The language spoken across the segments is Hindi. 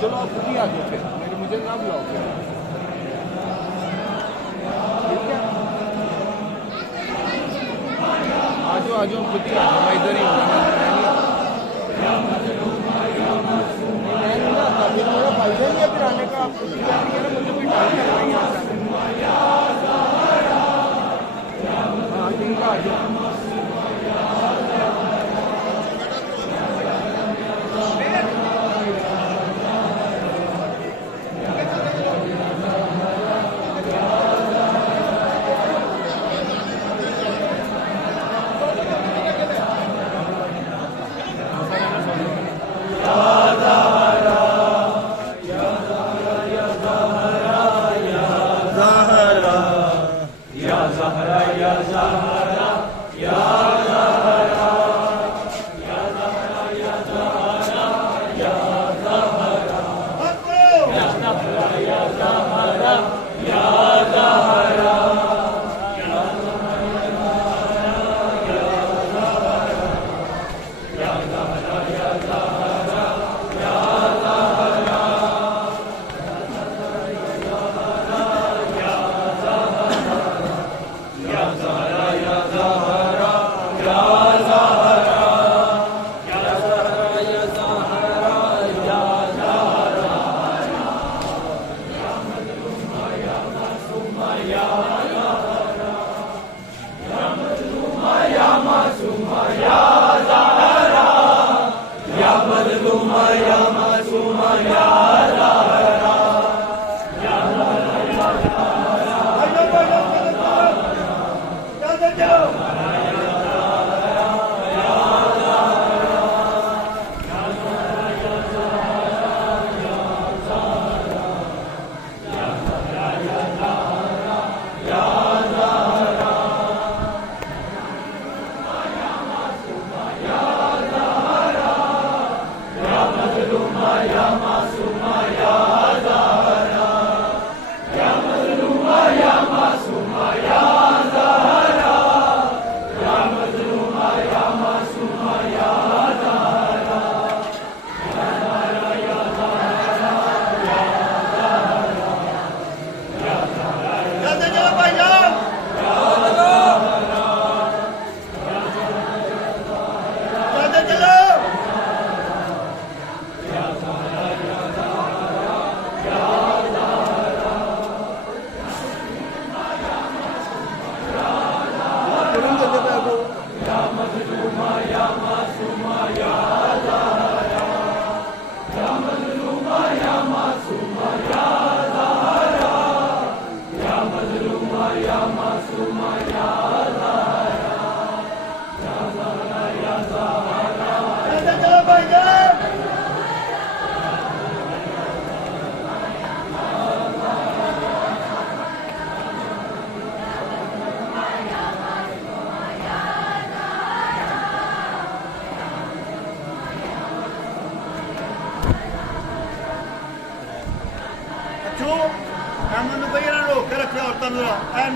चलो आप खुद ही आ जाओ, फिर मेरे मुझे ना बुलाओ फिर, ठीक है? आ जाओ आ जाओ, खुद ही आ जाओ, मैं इधर ही हूँ। मैं नहीं आता, फिर मेरा फायदा नहीं है फिर आने का। आप खुद ही आएंगे ना, मुझे कोई टाइम करना ही आता है। हाँ ठीक है, आ जाओ।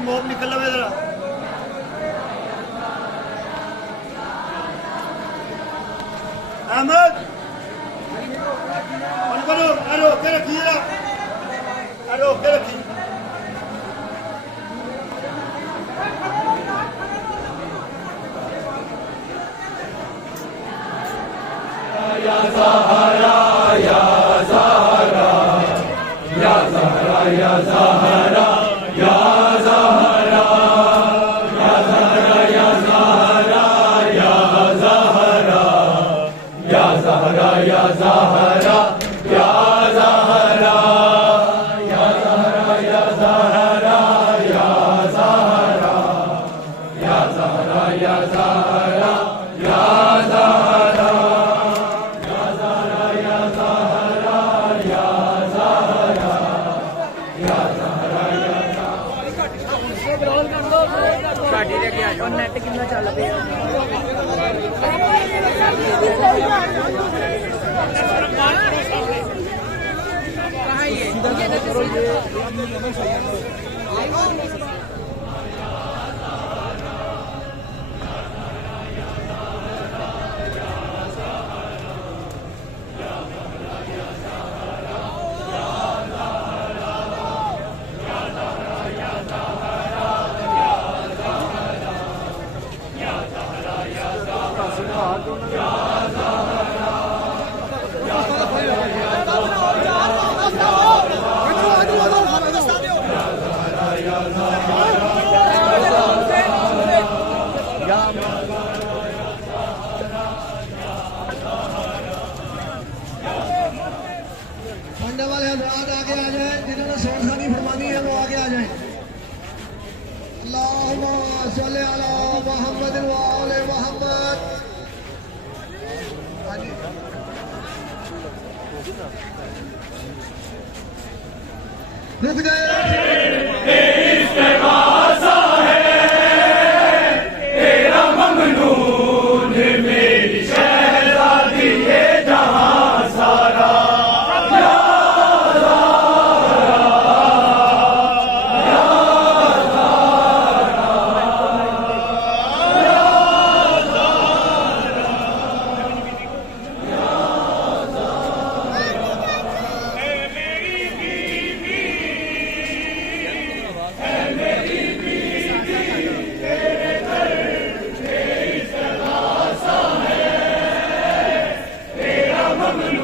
मोब निकल रहा है जरा अहमद करो अरे के रखी जरा अरे के रखी या ज़हरा या ज़हरा या ज़हरा या ज़हरा या ज़हरा या ज़हरा या ज़हरा या ज़हरा या ज़हरा या ज़हरा या ज़हरा या ज़हरा या ज़हरा या ज़हरा या ज़हरा या ज़हरा या ज़हरा नेट कितना चल पिया हजरात आगे आ जाए, जिन्होंने सोनखानी फरमानी है वो आगे आ जाए। अल्लाहुम्मा सल्ली अला मुहम्मद व आले मुहम्मद। रुक जाए। Mama